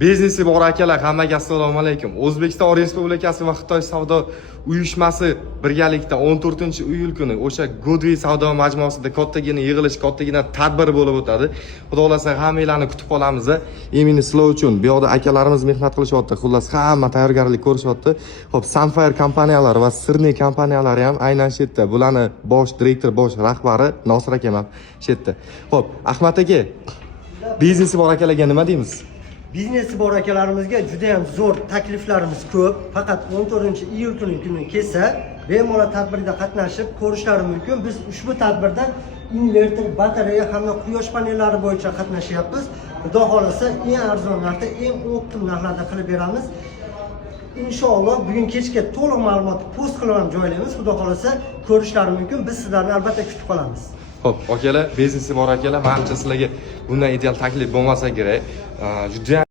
Biznesi bor akalar, hammaga assalomu alaykum. O'zbekiston Respublikasi va Xitoy savdo uyushmasi birgalikda 14-iyul kuni o'sha Goodwill savdo majmuasida kattagina yig'ilish, kattagina tadbir bo'lib o'tadi. Xudo xolasa hammanglarni kutib qolamiz. Imini sizlar uchun bu yoqda akalarimiz mehnat qilishyapti. Xullas hamma tayyorgarlik ko'rishyapti. Xo'p, Sunfire kompaniyalari va sirniy kompaniyalari ham aynan shu yerda. Bularni bosh direktor, bosh rahbari Nosir akam ham shu yerda. Xo'p, Ahmad aka, biznesi bor akalarga nima deymiz? Biznesi bor akalarimizga juda ham zo'r takliflarimiz ko'p. Faqat 14-iyul kuni kelsa, bemalol tadbirda qatnashib ko'rishlari mumkin. Biz ushbu tadbirda inverter, batareya hamda quyosh panellari bo'yicha qatnashyapmiz. Xudo xolasa eng arzon narxda, eng optim narxlarda qilib beramiz. Inshaalloh bugun kechga to'liq ma'lumotni post qilib ham joylaymiz. Xudo xolasa ko'rishlari mumkin. Biz sizlarni albatta kutib qolamiz. Xo'p, akalar, biznesi bor akalar, menimcha sizlarga bundan ideal taklif bo'lmasa kerak. Juda